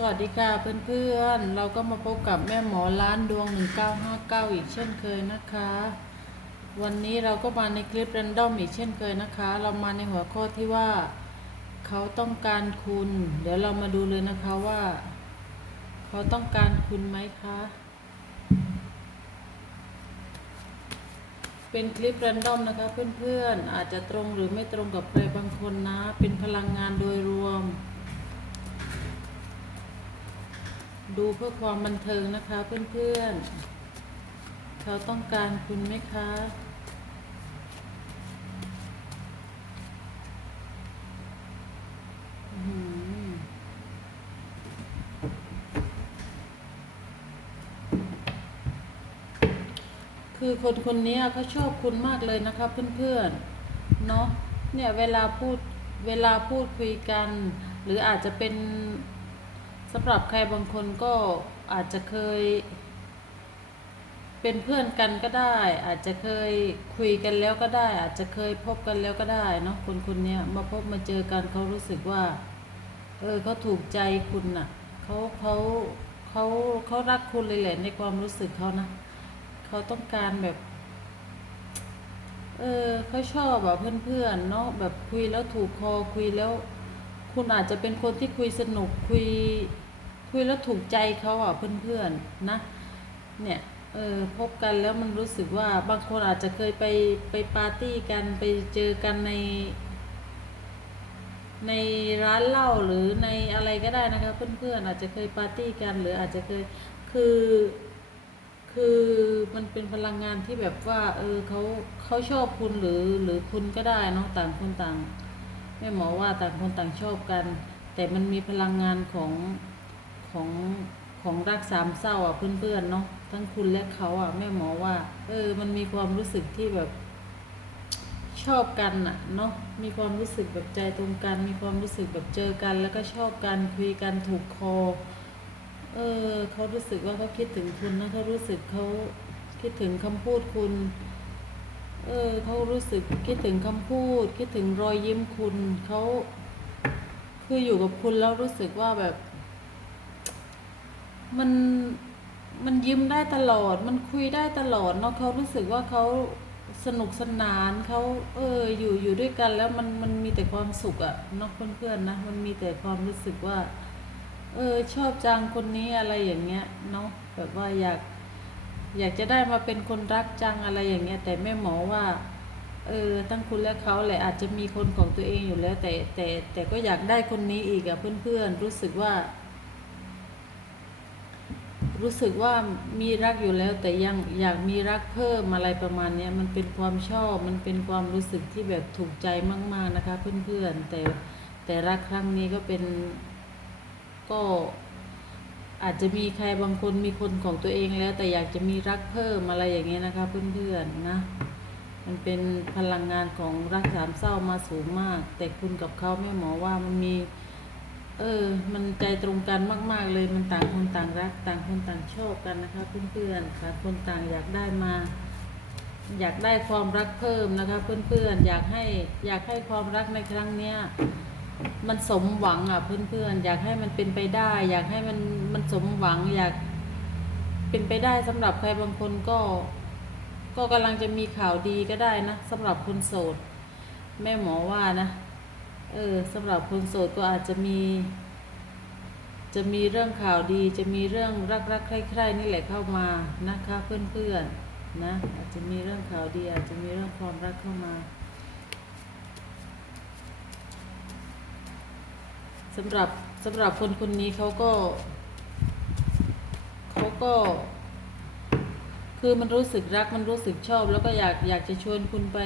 สวัสดีค่ะเพื่อนๆ เราก็มาพบกับแม่หมอร้านดวง 1959 อีกเช่นเคยนะคะ วันนี้เราก็มาในคลิป r รนดอมอีกเช่นเคยนะคะ เรามาในหัวข้อที่ว่าเขาต้องการคุณ เดี๋ยวเรามาดูเลยนะคะว่า เขาต้องการคุณไหมคะ เป็นคลิป r รนดอมนะคะเพื่อนๆ อาจจะตรงหรือไม่ตรงกับใครบางคนนะ เป็นพลังงานโดยรวม ดูเพื่อความบันเทิงนะคะเพื่อนๆ เขาต้องการคุณไหมคะ คือคนคนนี้เขาชอบคุณมากเลยนะคะเพื่อนๆ เนาะเนี่ยเวลาพูดเวลาพูดคุยกัน หรืออาจจะเป็น สำหรับใครบางคนก็อาจจะเคย เป็นเพื่อนกันก็ได้ อาจจะเคยคุยกันแล้วก็ได้ อาจจะเคยพบกันแล้วก็ได้เนาะคนคนนี้มาพบมาเจอกันเขารู้สึกว่า เออเขาถูกใจคุณน่ะเขาเขาเขาเขารักคุณเลยแหละในความรู้สึกเขานะเขาต้องการแบบ เออเขาชอบแบบเพื่อนๆเนาะแบบคุยแล้วถูกคอคุยแล้ว คุณอาจจะเป็นคนที่คุยสนุกคุยคุยแล้วถูกใจเขาอะเพื่อนๆนะเนี่ยเออพบกันแล้วมันรู้สึกว่าบางคนอาจจะเคยไปไปปาร์ตี้กันไปเจอกันใน ในร้านเหล้าหรือในอะไรก็ได้นะคะเพื่อนๆอาจจะเคยปาร์ตี้กัน หรืออาจจะเคยคือคือมันเป็นพลังงานที่แบบว่า เออเขาเขาชอบคุณหรือหรือคุณก็ได้เนาะต่างคนต่าง แม่หมอว่าต่างคนต่างชอบกัน แต่มันมีพลังงานของของของรักสามเศร้าอะเพื่อนๆเนาะทั้งคุณและเขาอะแม่หมอว่า เออ มันมีความรู้สึกที่แบบชอบกันอะเนาะมีความรู้สึกแบบใจตรงกัน มีความรู้สึกแบบเจอกัน แล้วก็ชอบกันคุยกันถูกคอ เออเขารู้สึกว่าเขาคิดถึงคุณนะเขารู้สึกเขาคิดถึงคำพูดคุณ เออเขารู้สึกคิดถึงคำพูด คิดถึงรอยยิ้มคุณเขาคืออยู่กับคุณแล้วรู้สึกว่าแบบ มันมันยิ้มได้ตลอด มันคุยได้ตลอดเนาะเขารู้สึกว่าเขาสนุกสนานเขาเออ อยู่อยู่ด้วยกันแล้วมันมันมีแต่ความสุขอะเนาะเพื่อนๆนะ มันมีแต่ความรู้สึกว่า เออ ชอบจังคนนี้อะไรอย่างเงี้ยเนาะแบบว่าอยาก อยากจะได้มาเป็นคนรักจังอะไรอย่างเงี้ย แต่แม่หมอว่า เออทั้งคุณและเขาแหละอาจจะมีคนของตัวเองอยู่แล้ว แต่แต่แต่ก็อยากได้คนนี้อีกอะเพื่อนๆรู้สึกว่า รู้สึกว่ามีรักอยู่แล้ว แต่ยังอยากมีรักเพิ่มอะไรประมาณเนี้ยมันเป็นความชอบมันเป็นความรู้สึกที่แบบถูกใจมาก ๆนะคะ เพื่อนๆแต่แต่รักครั้งนี้ก็เป็นก็ อาจจะมีใครบางคนมีคนของตัวเองแล้ว แต่อยากจะมีรักเพิ่มอะไรอย่างเงี้ยนะคะ เพื่อนๆนะ มันเป็นพลังงานของรักสามเศร้ามาสูงมาก แต่คุณกับเขาแม่หมอว่ามันมี เออ มันใจตรงกันมาก ๆ เลยมันต่างคนต่างรัก ต่างคนต่างชอบกันนะคะ เพื่อนๆต่างคนต่างอยากได้มา อยากได้ความรักเพิ่มนะคะ เพื่อนๆอยากให้อยากให้ความรักในครั้งเนี้ย มันสมหวังอะเพื่อนๆอยากให้มันเป็นไปได้ อยากให้มันมันสมหวัง อยากเป็นไปได้สำหรับใครบางคนก็ ก็กำลังจะมีข่าวดีก็ได้นะสำหรับคนโสด แม่หมอว่านะเออสำหรับคนโสดก็อาจจะมี จะมีเรื่องข่าวดี จะมีเรื่องรักๆใคร่ๆนี่แหละเข้ามานะคะ เพื่อนๆนะอาจจะมีเรื่องข่าวดี อาจจะมีเรื่องความรักเข้ามา สำหรับสำหรับคนคนนี้เขาก็เขาก็ คือมันรู้สึกรักมันรู้สึกชอบ แล้วก็อยากอยากจะชวนคุณไป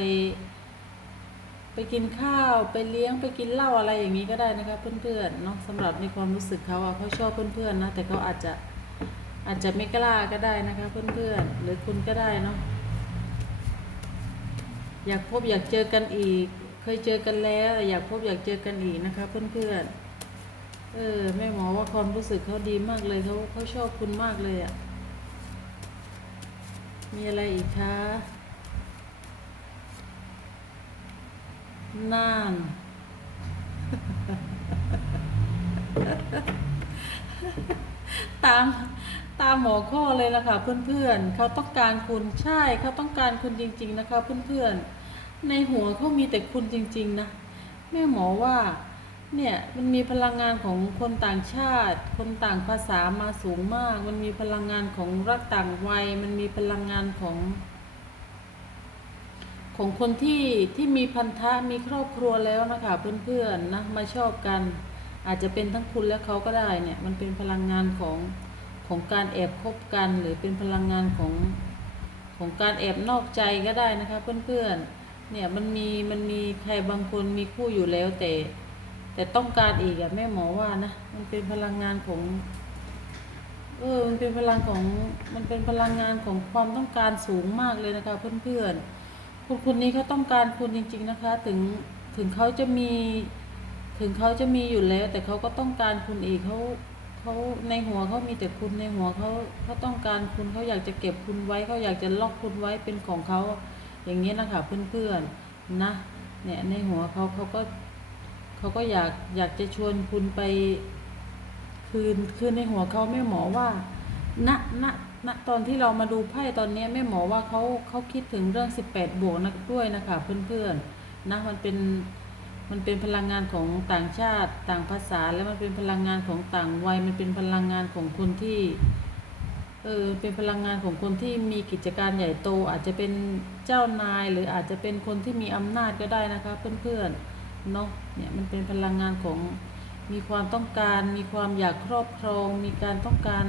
ไปกินข้าวไปเลี้ยงไปกินเหล้าอะไรอย่างนี้ก็ได้นะคะเพื่อนๆเนาะสำหรับในความรู้สึกเขาอะเขาชอบเพื่อนๆนะแต่เขาอาจจะอาจจะไม่กล้าก็ได้นะคะเพื่อนๆหรือคุณก็ได้เนาะอยากพบอยากเจอกันอีก เคยเจอกันแล้ว อยากพบอยากเจอกันอีกนะคะเพื่อนๆ เออแม่หมอว่าความรู้สึกเขาดีมากเลยเขาเขาชอบคุณมากเลยอะมีอะไรอีกคะน่านตามตามหมอข้อเลยนะค่ะเพื่อนๆเขาต้องการคุณใช่เขาต้องการคุณจริง ๆ นะคะ เพื่อนๆในหัวเขามีแต่คุณจริง ๆ นะแม่หมอว่า เนี่ยมันมีพลังงานของคนต่างชาติ คนต่างภาษามาสูงมาก มันมีพลังงานของรักต่างวัย มันมีพลังงานของ ของคนที่ที่มีพันธะมีครอบครัวแล้วนะคะเพื่อนๆนะมาชอบกัน อาจจะเป็นทั้งคุณและเขาก็ได้เนี่ยมันเป็นพลังงานของของการแอบคบกัน หรือเป็นพลังงานของของการแอบนอกใจก็ได้นะคะเพื่อนๆเนี่ยมันมีมันมีใครบางคนมีคู่อยู่แล้วแต่ แต่ต้องการอีกอะแม่หมอว่านะมันเป็นพลังงานของเออมันเป็นพลังของมันเป็นพลังงานของความต้องการสูงมากเลยนะคะเพื่อนๆคุณคนนี้เขาต้องการคุณจริง ๆนะคะ ถึงถึงเขาจะมี ถึงเขาจะมีอยู่แล้ว แต่เขาก็ต้องการคุณอีกเขาเขาในหัวเขามีแต่คุณในหัวเขาเขาต้องการคุณเขาอยากจะเก็บคุณไว้เขาอยากจะล็อกคุณไว้เป็นของเขาอย่างนี้นะคะเพื่อนๆนะเนี่ยในหัวเขาเขาก็ เขาก็อยากอยากจะชวนคุณไป คืนคืนในหัวเขาแม่หมอว่า ณณณตอนที่เรามาดูไพ่ตอนนี้แม่หมอว่าเขาเขาคิดถึงเรื่อง 18 บวกนะด้วยนะคะเพื่อนๆนะมันเป็นมันเป็นพลังงานของต่างชาติต่างภาษาแล้วมันเป็นพลังงานของต่างวัย มันเป็นพลังงานของคนที่เออเป็นพลังงานของคนที่มีกิจการใหญ่โต อาจจะเป็นเจ้านาย หรืออาจจะเป็นคนที่มีอำนาจก็ได้นะคะเพื่อนๆ เนาะเนี่ยมันเป็นพลังงานของมีความต้องการ มีความอยากครอบครอง มีการต้องการ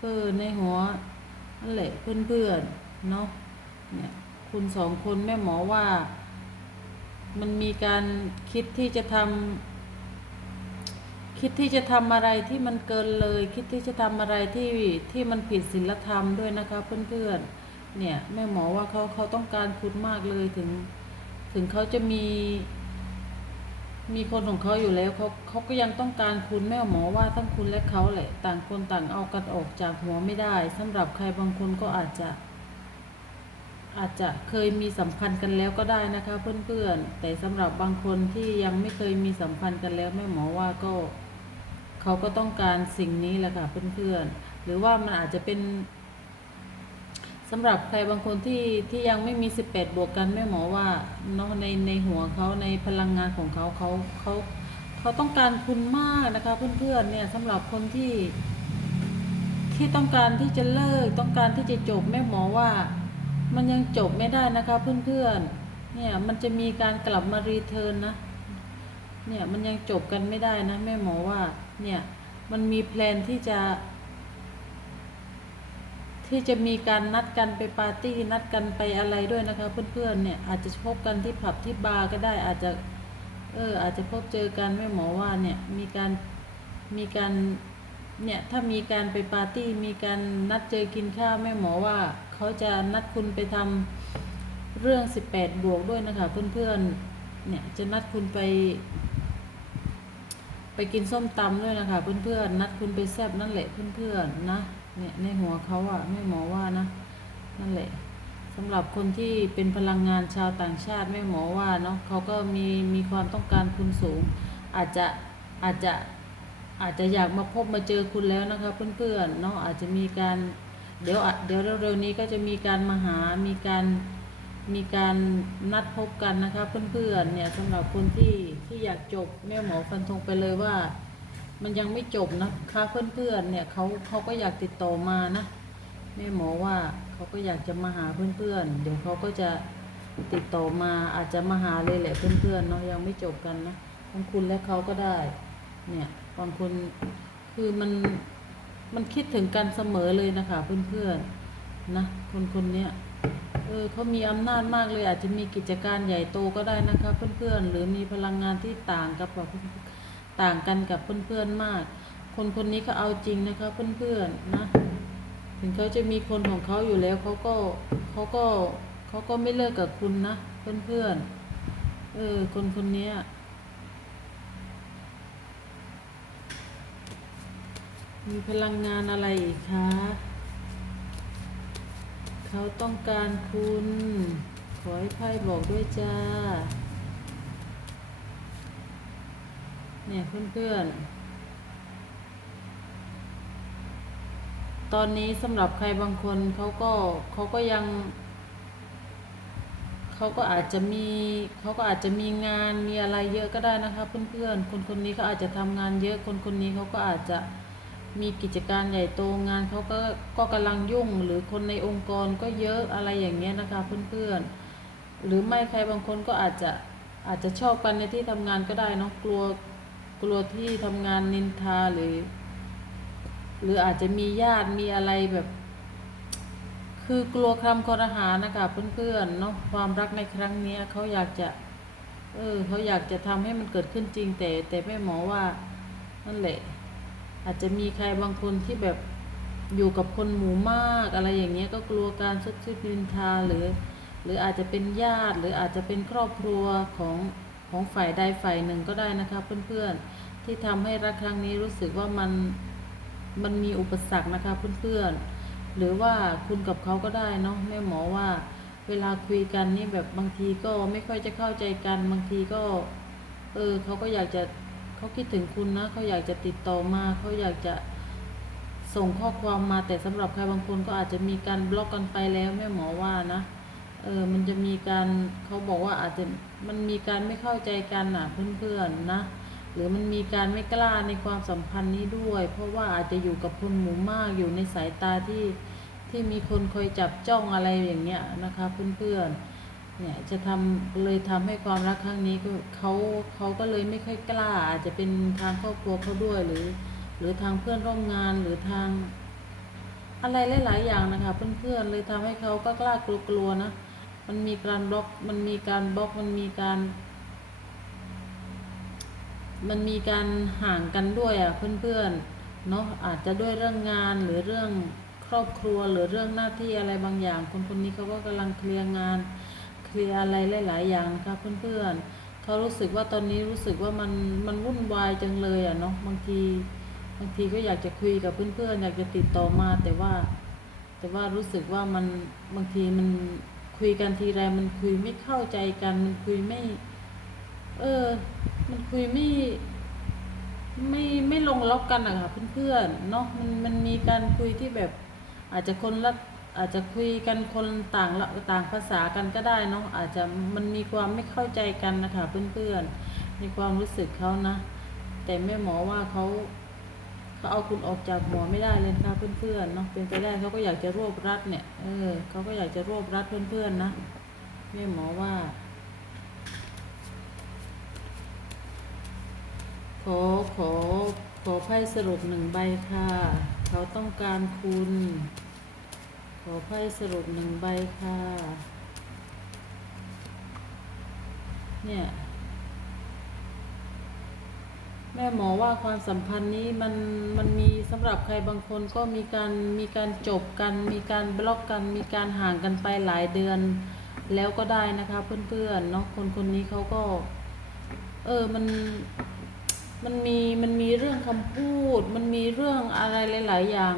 เออในหัวนั่นแหละเพื่อนๆเนาะเนี่ยคุณสองคนแม่หมอว่า มันมีการคิดที่จะทำคิดที่จะทำอะไรที่มันเกินเลย คิดที่จะทำอะไรที่ที่มันผิดศีลธรรมด้วยนะคะเพื่อนๆเนี่ยแม่หมอว่าเขาเขาต้องการคุณมากเลยถึง ถึงเขาจะมี มีคนของเขาอยู่แล้วเขาเขาก็ยังต้องการคุณแม่หมอว่าทั้งคุณและเขาแหละ ต่างคนต่างเอากันออกจากหัวไม่ได้สำหรับใครบางคนก็อาจจะ อาจจะเคยมีสัมพันธ์กันแล้วก็ได้นะคะ เพื่อนๆ แต่สำหรับบางคนที่ยังไม่เคยมีสัมพันธ์กันแล้วแม่หมอว่าก็ เขาก็ต้องการสิ่งนี้แหละค่ะเพื่อนๆ หรือว่ามันอาจจะเป็น สำหรับใครบางคนที่ที่ยังไม่มี 18 บวกกันแม่หมอว่าเนาะในในหัวเขาในพลังงานของเขาเขาเขาเขาต้องการคุณมากนะคะเพื่อนๆเนี่ยสำหรับคนที่ที่ต้องการที่จะเลิกต้องการที่จะจบแม่หมอว่า มันยังจบไม่ได้นะคะเพื่อนๆเนี่ยมันจะมีการกลับมารีเทิร์นนะเนี่ยมันยังจบกันไม่ได้นะแม่หมอว่าเนี่ยมันมีแพลนที่จะ ที่จะมีการนัดกันไปปาร์ตี้นัดกันไปอะไรด้วยนะคะ เพื่อนๆเนี่ยอาจจะพบกันที่ผับที่บาร์ก็ได้อาจจะเอออาจจะพบเจอกันแม่หมอว่าเนี่ยมีการมีการเนี่ยถ้ามีการไปปาร์ตี้มีการนัดเจอกินข้าวแม่หมอว่าเขาจะนัดคุณไปทำเรื่อง 18 บวกด้วยนะคะ เพื่อนๆเนี่ยจะนัดคุณไป ไปกินส้มตำด้วยนะคะ เพื่อนๆนัดคุณไปแซบนั่นแหละเพื่อนๆนะ เนี่ยในหัวเขาอะแม่หมอว่านะ นั่นแหละสำหรับคนที่เป็นพลังงานชาวต่างชาติแม่หมอว่าเนาะเขาก็มีมีความต้องการคุณสูง อาจจะอาจจะอาจจะอยากมาพบมาเจอคุณแล้วนะคะเพื่อนๆเนาะอาจจะมีการเดี๋ยวอะเดี๋ยวเร็วๆนี้ก็จะมีการมาหา มีการมีการนัดพบกันนะคะเพื่อนๆเนี่ยสำหรับคนที่ที่อยากจบแม่หมอฟันธงไปเลยว่า มันยังไม่จบนะคะเพื่อนๆเนี่ยเขาเขาก็อยากติดต่อมานะแม่หมอว่าเขาก็อยากจะมาหาเพื่อนๆ เดี๋ยวเขาก็จะติดต่อมาอาจจะมาหาเลยแหละเพื่อนๆเนาะยังไม่จบกันนะทั้งคุณและเขาก็ได้ เนี่ยบางคนคือมันมันคิดถึงกันเสมอเลยนะคะเพื่อนๆนะคนคนเนี้ยเออเขามีอำนาจมากเลยอาจจะมีกิจการใหญ่โตก็ได้นะคะเพื่อนๆหรือมีพลังงานที่ต่างกับแบบ ต่างกันกับเพื่อนๆมาก คนคนนี้เขาเอาจริงนะคะเพื่อนๆนะ ถึงเขาจะมีคนของเขาอยู่แล้วเขาก็เขาก็เขาก็ไม่เลิกกับคุณนะเพื่อนๆ เออ คนคนนี้มีพลังงานอะไรอีกคะ เขาต้องการคุณ ขอให้ไพ่บอกด้วยจ้า เนี่ยเพื่อนๆ ตอนนี้สำหรับใครบางคนเขาก็เขาก็ยัง เขาก็อาจจะมีเขาก็อาจจะมีงานมีอะไรเยอะก็ได้นะคะเพื่อนๆ คนคนนี้เขาอาจจะทำงานเยอะคนคนนี้เขาก็อาจจะมีกิจการใหญ่โตงานเขาก็ก็กำลังยุ่งหรือคนในองค์กรก็เยอะอะไรอย่างเงี้ยนะคะเพื่อนๆ หรือไม่ใครบางคนก็อาจจะอาจจะชอบกันในที่ทำงานก็ได้เนาะกลัว กลัวที่ทำงานนินทาหรือ หรืออาจจะมีญาติมีอะไรแบบ คือกลัวคำคอรหานะคะเพื่อนๆเนาะความรักในครั้งนี้เขาอยากจะ เออเขาอยากจะทำให้มันเกิดขึ้นจริงแต่ แต่แม่หมอว่านั่นแหละ อาจจะมีใครบางคนที่แบบอยู่กับคนหมู่มากอะไรอย่างเงี้ยก็กลัวการซุบซิบนินทาหรือ หรืออาจจะเป็นญาติหรืออาจจะเป็นครอบครัวของ ของฝ่ายใดฝ่ายหนึ่งก็ได้นะคะเพื่อนๆที่ทำให้รักครั้งนี้รู้สึกว่ามันมันมีอุปสรรคนะคะเพื่อนๆหรือว่าคุณกับเขาก็ได้เนาะแม่หมอว่า เวลาคุยกันนี่แบบบางทีก็ไม่ค่อยจะเข้าใจกันบางทีก็เออเขาก็อยากจะเขาคิดถึงคุณนะเขาอยากจะติดต่อมาเขาอยากจะส่งข้อความมาแต่สำหรับใครบางคนก็อาจจะมีการบล็อกกันไปแล้วแม่หมอว่านะ เออมันจะมีการเขาบอกว่าอาจจะมันมีการไม่เข้าใจกันอะเพื่อนๆนะ หรือมันมีการไม่กล้าในความสัมพันธ์นี้ด้วย เพราะว่าอาจจะอยู่กับคนหมู่มากอยู่ในสายตาที่ที่มีคนคอยจับจ้องอะไรอย่างเงี้ยนะคะเพื่อนๆเนี่ยจะทำเลยทำให้ความรักครั้งนี้ก็เขาเขาก็เลยไม่ค่อยกล้า อาจจะเป็นทางครอบครัวเขาด้วยหรือ หรือทางเพื่อนร่วมงานหรือทาง อะไรหลาย ๆ อย่างนะคะเพื่อนๆเลยทำให้เขาก็กล้ากลัวๆนะ มันมีการบล็อก มันมีการบล็อก มันมีการ มันมีการห่างกันด้วยอะเพื่อนๆเนาะอาจจะด้วยเรื่องงานหรือเรื่องครอบครัวหรือเรื่องหน้าที่อะไรบางอย่าง คนคนนี้เขาก็กำลังเคลียร์งานเคลียร์อะไรหลายๆอย่างนะคะเพื่อนๆเขารู้สึกว่าตอนนี้รู้สึกว่ามันมันวุ่นวายจังเลยอะเนาะบางทีบางทีก็อยากจะคุยกับเพื่อนๆอยากจะติดต่อมา แต่ว่า แต่ว่ารู้สึกว่ามันบางทีมัน คุยกันทีไรมันคุยไม่เข้าใจกัน มันคุยไม่ เออ มันคุยไม่ ไม่ไม่ลงล็อกกันอะค่ะเพื่อนๆเนาะมันมันมีการคุยที่แบบอาจจะคนละอาจจะคุยกันคนต่างละต่างภาษากันก็ได้เนาะอาจจะมันมีความไม่เข้าใจกันนะคะเพื่อนๆในความรู้สึกเขานะ แต่แม่หมอว่าเขา เขาเอาคุณออกจากหมอไม่ได้เลยนะคะเพื่อนๆเนาะเป็นไปได้เขาก็อยากจะรวบรัดเนี่ยเออเขาก็อยากจะรวบรัดเพื่อนๆนะแม่หมอว่า ขอขอขอไพ่สรุปหนึ่งใบค่ะ เขาต้องการคุณ ขอไพ่สรุปหนึ่งใบค่ะ เนี่ย แม่หมอว่าความสัมพันธ์นี้มันมันมีสำหรับใครบางคนก็มีการมีการจบกัน มีการบล็อกกัน มีการห่างกันไปหลายเดือน แล้วก็ได้นะคะเพื่อนๆเนาะคนคนนี้เขาก็ เออมันมันมีมันมีเรื่องคำพูด มันมีเรื่องอะไรหลาย ๆ อย่าง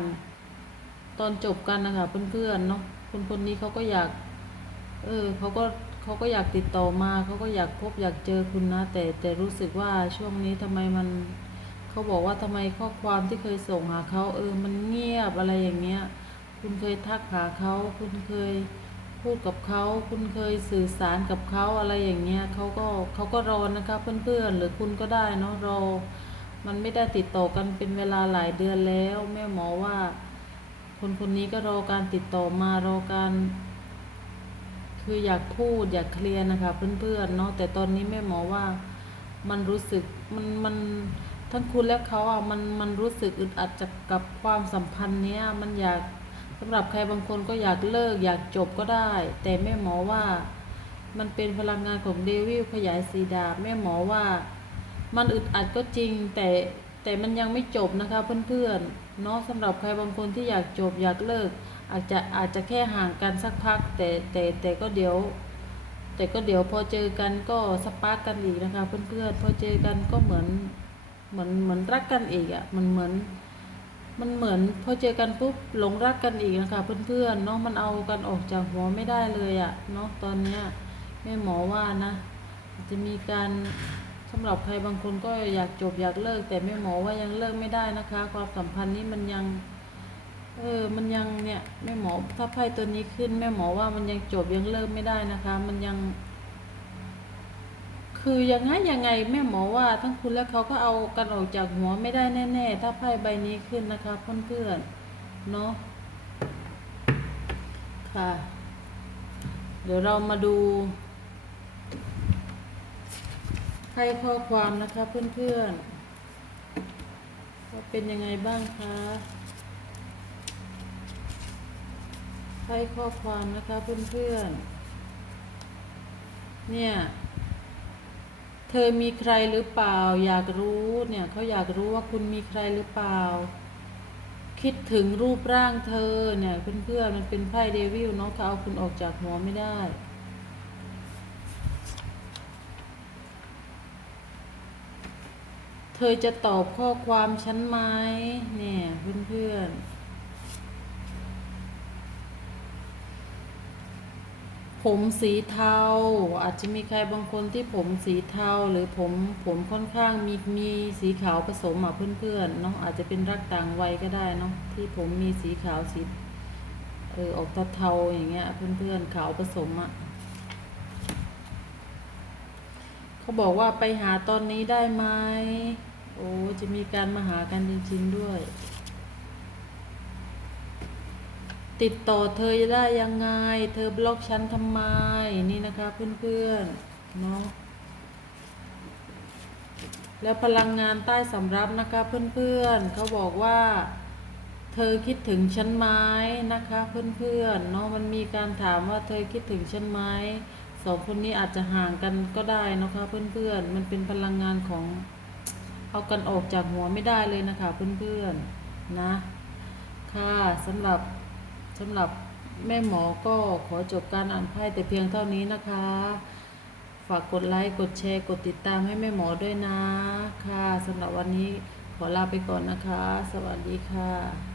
ตอนจบกันนะคะเพื่อนๆเนาะคนคนนี้เขาก็อยาก เออเขาก็ เขาก็อยากติดต่อมาเขาก็อยากพบอยากเจอคุณนะ แต่แต่รู้สึกว่าช่วงนี้ทำไมมันเขาบอกว่าทำไมข้อความที่เคยส่งหาเขาเออมันเงียบอะไรอย่างเงี้ย คุณเคยทักหาเขาคุณเคยพูดกับเขาคุณเคยสื่อสารกับเขาอะไรอย่างเงี้ยเขาก็เขาก็รอนะคะเพื่อนๆหรือคุณก็ได้เนาะรอ มันไม่ได้ติดต่อกันเป็นเวลาหลายเดือนแล้ว แม่หมอว่า คนคนนี้ก็รอการติดต่อมารอการ คืออยากพูดอยากเคลียร์นะคะ เพื่อนๆเนาะแต่ตอนนี้แม่หมอว่ามันรู้สึกมันมันทั้งคุณและเขาอะมันมันรู้สึกอึดอัดจากกับความสัมพันธ์เนี้ยมันอยากสำหรับใครบางคนก็อยากเลิก อยากจบก็ได้ แต่แม่หมอว่ามันเป็นพลังงานของเดวิลขยายสีดาบแม่หมอว่ามันอึดอัดก็จริง แต่แต่มันยังไม่จบนะคะเพื่อนๆเนาะสำหรับใครบางคนที่อยากจบอยากเลิก อาจจะอาจจะแค่ห่างกันสักพัก แต่แต่แต่ก็เดี๋ยว แต่ก็เดี๋ยวพอเจอกันก็สปาร์กกันอีกนะคะ เพื่อนๆพอเจอกันก็เหมือนเหมือนเหมือนรักกันอีกอะ่ะมันเหมือนมันเหมือนพอเจอกันปุ๊บหลงรักกันอีกนะคะ เพื่อนๆเนาะมันเอากันออกจากหัวไม่ได้เลยอะ่ะเนาะตอนเนี้ยแม่หมอว่านะจจะมีการสำหรับใครบางคนก็อยากจบอยากเลิก แต่แม่หมอว่ายังเลิกไม่ได้นะคะ ความสัมพันธ์นี้มันยัง เออ มันยังเนี่ยแม่หมอถ้าไพ่ตัวนี้ขึ้นแม่หมอว่ามันยังจบยังเริ่มไม่ได้นะคะ มันยัง คือยังไงยังไงแม่หมอว่า ทั้งคุณและเขาก็เอากันออกจากหัวไม่ได้แน่ ๆ ถ้าไพ่ใบนี้ขึ้นนะคะเพื่อนๆเนาะค่ะ เดี๋ยวเรามาดูไพ่ข้อความนะคะเพื่อนๆว่าเป็นยังไงบ้างคะ ไพ่ข้อความนะคะเพื่อนๆ เนี่ย เธอมีใครหรือเปล่า อยากรู้เนี่ยเขาอยากรู้ว่าคุณมีใครหรือเปล่า คิดถึงรูปร่างเธอเนี่ยเพื่อนๆมันเป็นไพ่เดวิลเนาะเขาเอาคุณออกจากหัวไม่ได้เธอจะตอบข้อความฉันไหมเนี่ยเพื่อนๆ ผมสีเทา อาจจะมีใครบางคนที่ผมสีเทาหรือผมผมค่อนข้างมีมีสีขาวผสมอะเพื่อนๆเนาะอาจจะเป็นรักต่างวัยก็ได้เนาะที่ผมมีสีขาวสีเออออกเทาๆอย่างเงี้ยเพื่อนๆขาวผสมอะเขาบอกว่าไปหาตอนนี้ได้ไหมโอ้จะมีการมาหากันจริงๆด้วย ติดต่อเธอได้ยังไง เธอบล็อกฉันทำไม นี่นะคะเพื่อนๆเนาะแล้วพลังงานใต้สำรับนะคะเพื่อนๆเขาบอกว่า เธอคิดถึงฉันไหมนะคะเพื่อนๆเนาะมันมีการถามว่าเธอคิดถึงฉันไหมสองคนนี้อาจจะห่างกันก็ได้นะคะเพื่อนๆมันเป็นพลังงานของ เอากันออกจากหัวไม่ได้เลยนะคะเพื่อนๆนะ ค่ะสำหรับ สำหรับแม่หมอก็ขอจบการอ่านไพ่แต่เพียงเท่านี้นะคะ ฝากกดไลค์กดแชร์กดติดตามให้แม่หมอด้วยนะ ค่ะสำหรับวันนี้ขอลาไปก่อนนะคะ สวัสดีค่ะ